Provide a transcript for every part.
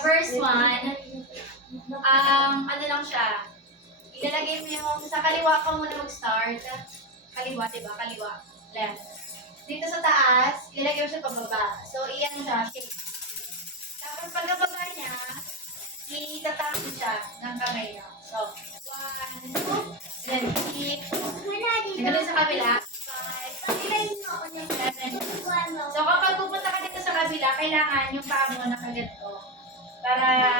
first one, ano lang siya, ilalagay mo yung, sa kaliwa ka muna mag-start. Kaliwa, diba? Kaliwa. Left. Dito sa taas, ilalagay mo siya pababa. So, iyan siya, shake. Tapos pagkababa niya, itatap mo siya ng kamay niya. So, 1, 2, then 3, 4. Ganun sa kabila. 5, 6, 7. So, kapag pupunta ka dito sa kabila, kailangan yung paa mo nakaganto. Para,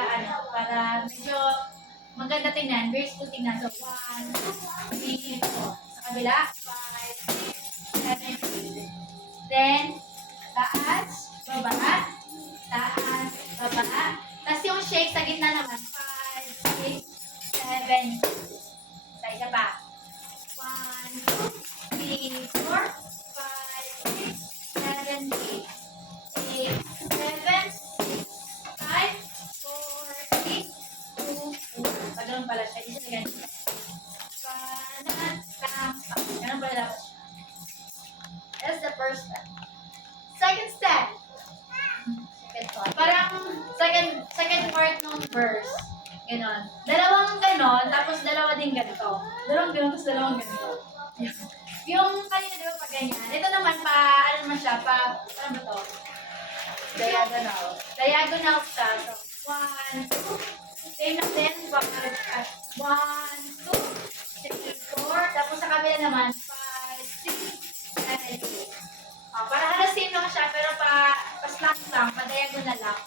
para medyo maganda tingnan. Very smooth tingnan. So, 1, 2, 3, 4. Sa kabila, 5, 6, 7, 8. Then, taas, baba, taas, baba. Tapos yung shake sa gitna naman, 5, 6, 7, 8. Sa isa pa. 1, 2, 3, 4, 5, 6, 7, 8. 8, 7, 6, 5, 4, 3, 2, 1. Pagano'n pala siya. Hindi siya na ganito. Kanan, kampak. Ganun pala dapat siya. That's the first step. Second step. Parang second part ng verse. Ganon. Dalawang ganon, tapos dalawa din ganito. Dalawang ganon, tapos dalawang ganito. Yung kanina diba pag ganyan. Ito naman ano naman siya, ano ba to? Diagonal. Diagonal siya. So, 1, 2, same na din. 1, 2, 3, 4. Tapos sa kabila naman, 5, 6, 7, 8. Para halos same lang siya, pero pa-slant lang, pa-diagonal lang.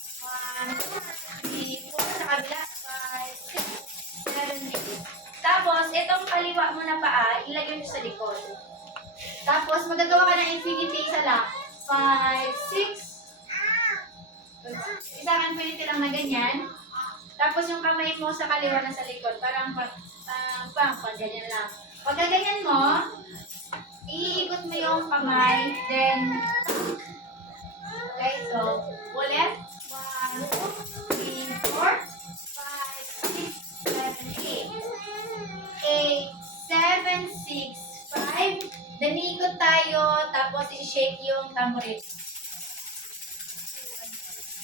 1, 2, 3, 4. Sa kabila, 5, 6, 7, 8. Tapos, itong kaliwa mo na paa, ilagay mo sa likod. Tapos, magagawa ka ng infinity isa lang. 5, 6. Isang infinity lang na ganyan. Tapos, yung kamay mo sa kaliwa na sa likod. Parang ganyan lang. Pag ganyan mo, iikot mo yung kamay. Then, okay, so, ulit. 1, 2, 3, 4, 5, 6, 7, 8. 8, 7, 6, 5. Then, iikot tayo. Tapos, i-shake yung tambourine.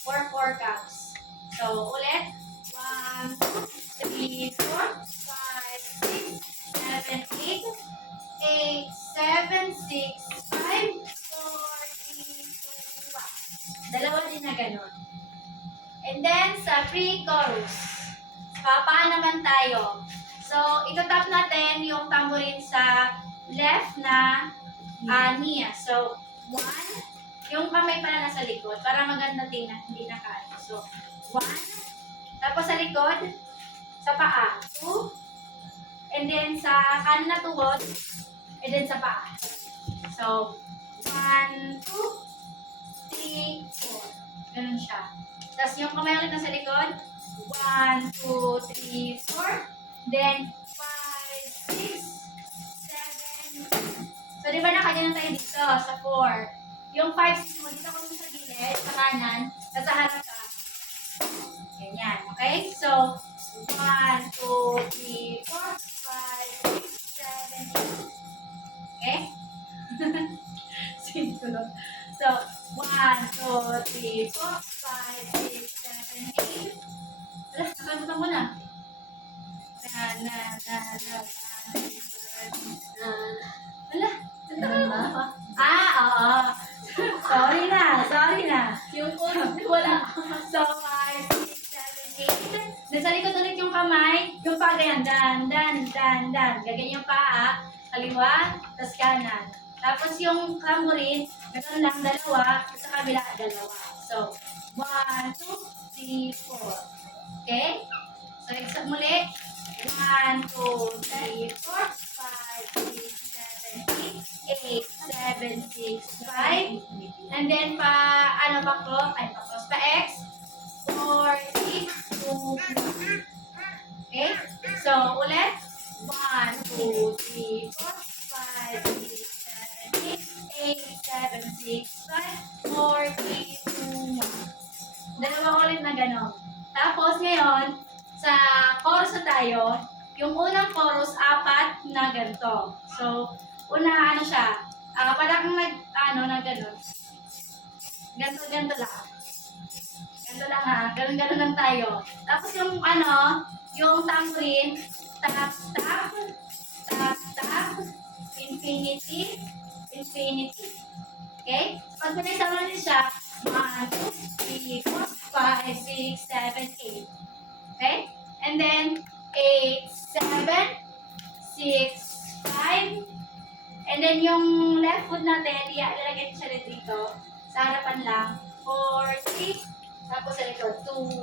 For 4 counts. So, ulit. 1, 2, 3, 4, 5, 6, 7, 8. 8, 7, 6, 5, 4, 3, 2, 1. Dalawa din na ganun. And then, sa pre-chorus, papaan naman tayo. So, itatap natin yung tambourine sa left na niya. So, 1, yung kamay pala nasa likod, para maganda tingnan, hindi nakaano. So, 1, tapos sa likod, sa paa, 2, and then sa kanan na tuhod, and then sa paa. So, 1, 2, 3, 4. Ganun siya. Tapos yung kamay ulit nasa likod, 1, 2, 3, 4. Then, 5, 6, 7. So, di ba nakaganyan tayo dito sa 4? Yung 5, 6 mo, dito ko sa gilid, sa kanan, sa harap ka. Ganyan, okay? So, 1, 2, 3, 4, 5, 6, 7, 8. Okay? Siguro. So, 1, 2, 3, 4, 5, 6, 7, 8. Wala, nakalimutan ko na. Wala. Oo. Sorry na. Yung wala. So, 5, 6, 7, 8. Nasa likod ulit yung kamay. Yung paa ganyan. Dan. Gaganyan yung paa. Kaliwa, tas kanan. Tapos yung tambourine, gano'n lang, dalawa. Sa kabila, dalawa. So, 1, 2, 3, 4. Okay? So, exam muli. 1, 2, 3, 4, 5, 6, 7, 8, 7, 6, 5. And then pa-cross, pa-X. 4, 3, 2, 1. Okay? So, ulit. 1, 2, 3, 4, 5, 6, 7, 8, 7, 6, 5, 4, 3, 2, 1. Dalawa ulit na gano'n. Tapos ngayon, sa chorus na tayo, yung unang chorus, 4 na ganito. So, una siya, parang na gano'n. Ganito lang. Ganito Ganito lang ha. Ganun-ganun lang tayo. Tapos yung ano, yung tambourine, tap, tap, tap, tap, infinity, infinity. Okay? Pag pinagsama natin siya, 1, 2, 3, 4, 5, 6, 7, 8. Okay? And then, 8, 7, 6, 5. And then yung left foot natin, ilalagay siya rin dito. Sa harapan lang. 4, 3. Tapos sa likod, 2.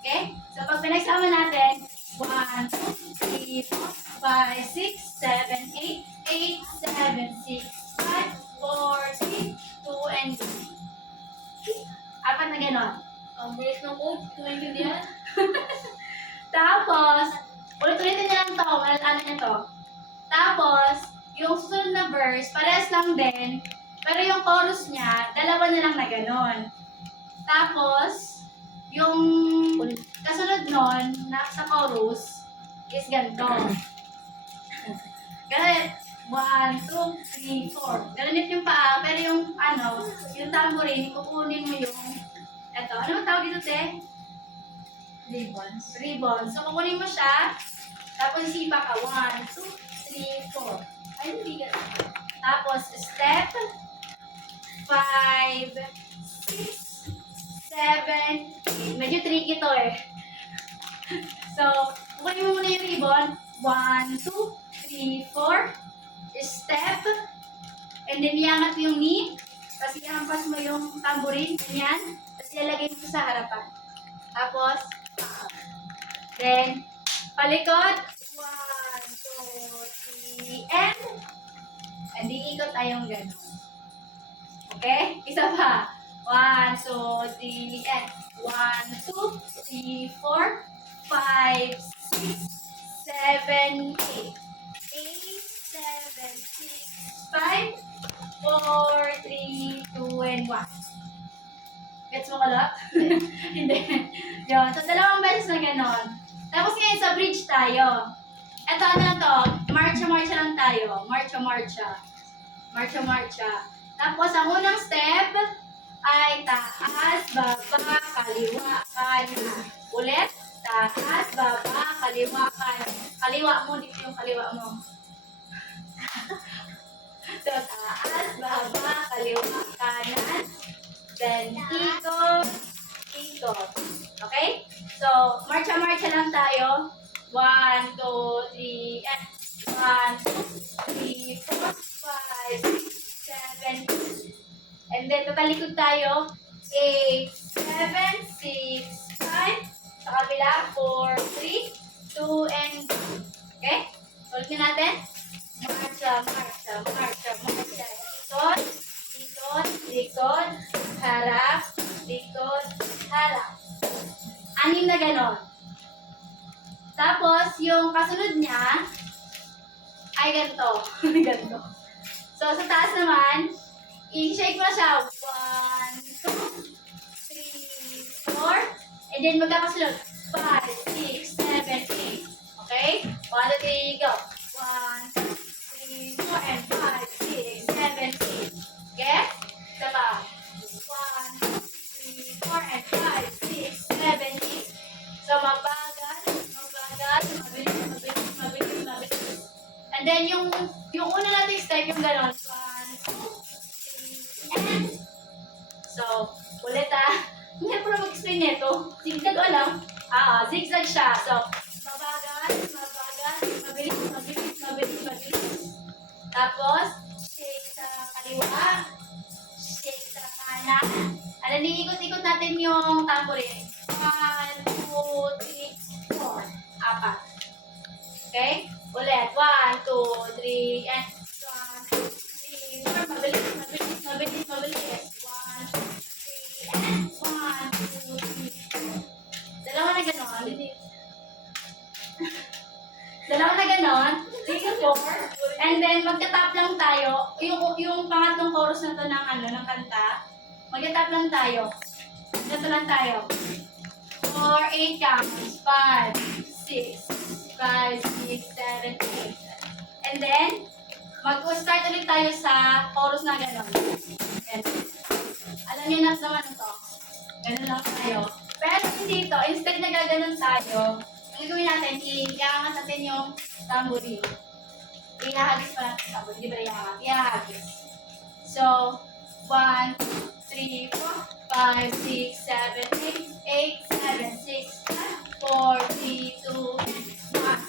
Okay? So pag pinagsama natin, 1, 2, 3, 4, 5, 6, 7, 8, 8, 7, 6, 5, 4, 3, 2, and 2. Apat na ganon. Ang bilis ng code. Tumaintindihan. Tapos, ulit-ulitin niya lang to. Ano niya to. Tapos, yung susunod na verse, parehas lang din. Pero yung chorus niya, dalawa na lang na ganon. Tapos, yung kasunod nun, na sa chorus, is ganito. Ganit. 1, 2, 3, 4. Ganit yung paa, pero yung ano, yung tambourine, kukunin mo yung, eto, ano tawag dito, te? Ribbons. Ribbon. So, kukunin mo siya, tapos isipa ka. 1, 2, 3, 4. Ay, hindi ka. Tapos, step, 5, 6, 7, 8. Medyo tricky to eh. So, kukunin mo muna yung ribbon. 1, 2, 3, 4. Step. And then, iangat mo yung knee. Tapos, iampas mo yung tambourine. Ganyan. Tapos, ilalagay mo sa harapan. Tapos, then, palikod. 1, 2, 3, and di ikot tayong gano'n. Okay? Isa pa. 1, 2, 3, and 1, 2, 3, 4, 5, 6, 7, 8. 8, 7, 6, 5, 4, 3, 2, and 1. Gets mo kalot? Hindi. Yun. So, dalawang beses na gano'n. Tapos ngayon sa bridge tayo. Ito ano na to? Marcha-marcha lang tayo. Marcha-marcha. Marcha-marcha. Tapos ang unang step ay taas, baba, kaliwa, kanan. Ulit. Taas, baba, kaliwa, kanan. Kaliwa mo. Dito yung kaliwa mo. So, taas, baba, kaliwa, kanan. Then, ikot, ikot. Okay? So, marcha-marcha lang tayo. 1, 2, 3, and 1, 2, 3, 4, 5, 6, 7, 8. And then, tatalikod tayo. 8, 7, 6, 5. Sa kabila, 4, 3, 2, and 2. Okay? Ulit na natin. Marcha, marcha, marcha, marcha. Ikot, ikot, likod, harap, likod, harap. 6 na ganon. Tapos, yung kasunod niya, ay ganito. Ganito. So, sa taas naman, i-shake mo na siya. 1, 2, 3, 4. And then, magkakasunod. 5, 6, 7, 8. Okay? 1, 2, 3, go. 1, 2, 3, 4, and 5, 6, 7, 8. Okay? Isa pa. 1, 2, 3, 4, and 5, 6, 7, 8. So, mabagal, mabagal, mabilis, mabilis, mabilis, mabilis. And then, yung una natin step, yung gano'n. 1, 2, 3, and... So, ulit Hindi ko na mag-explain nito. Zigzag o lang. Zigzag siya. So, mabagal, mabagal, mabilis, mabilis, mabilis, mabilis. Tapos, shake sa kaliwa, shake sa kanan. Ano, niikot-ikot natin yung tambourine. 1, 2, 3, 4. 4. Okay? Ulit. 1, 2, 3, and 1, 2, 3, 4. Mabilis, mabilis, mabilis, mabilis. 1, 2, 3, and 1, 2, 3. Dalawa na ganon. Dalawa na ganon. 3, 4. And then, magta-tap lang tayo. Yung pangatlong chorus na to ng kanta. Magta-tap lang tayo. Dito lang tayo. 4, 8 counts. 5, 6, 5, 6, 7, 8. And then, mag-start ulit tayo sa chorus na ganon. Ayan. Alam niyo na naman ito. Ganun lang tayo. Pero dito, instead na gaganon tayo, ang gagawin natin, iangat natin yung tambourine. Ihahagis pa natin sa tambourine. Di ba iangat? Ihahagis. So, 1, 2, 3, 4, 5, 6, 7, 8, 8, 7, 6, 5, 4, 3, 2, 1,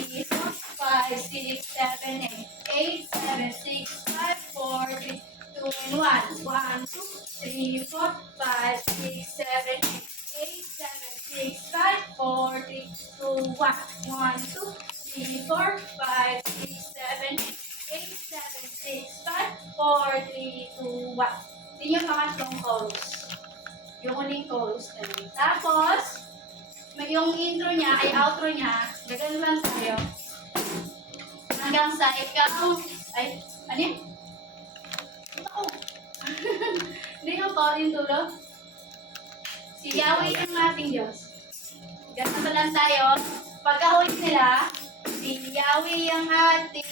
3, 4, 5, 6, 7, 8, 8, 7, 6, 5, 4, 3, 2, and 1. 1, 2, 3, 4, 5, 6, 7, 8, 7, 6, 5, 4, 3, 2, 1. 1, 2, 3, 4, 5, 6, 7, 8, 7, 6, 5, 4, 3, 2, 1. Yun yung pangatlong chorus. Yung huling chorus na yun. Tapos, yung intro niya, ay outro niya, gagawin lang tayo. Hanggang sa ikaw, ay, ano yun? Ako. Hindi ko pa yung tulog. Si Yahweh ang ating Diyos. Ganun pa lang tayo. Pagkahuli nila, si Yahweh ang ating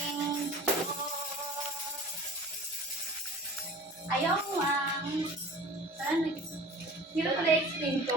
Diyos. Ayaw ang... Saan? Hindi ko pala explain to.